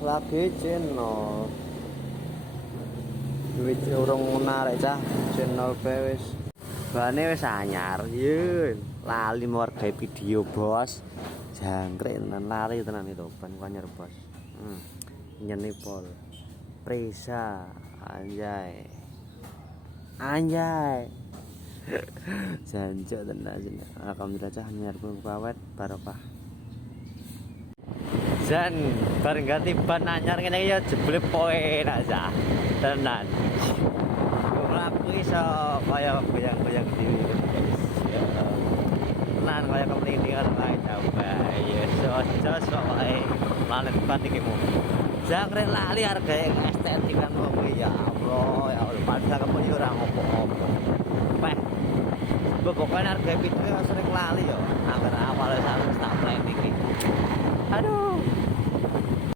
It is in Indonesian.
lagi channel duit urung menarik cah channel wis bane wis anyar yun lali warga video bos jangkrik tenan lari tenan itu ban anyar bos nyeni pol Prisa anjay janjok tenan alhamdulillah cah anyar kawet barokah jan bareng ganti ban anyar ngene ya jebule poe nak cah tenan aku iso kaya goyang-goyang dhewe tenan kaya kemelindingan wae coba ya jos wae lalet ban iki mu jangkrik lali harga estetikan kok ya Allah ya Allah padha kepen yo ora ngopo-ngopo peh pokoknya harga video sering lali yo anggar awal tak planning iki aduh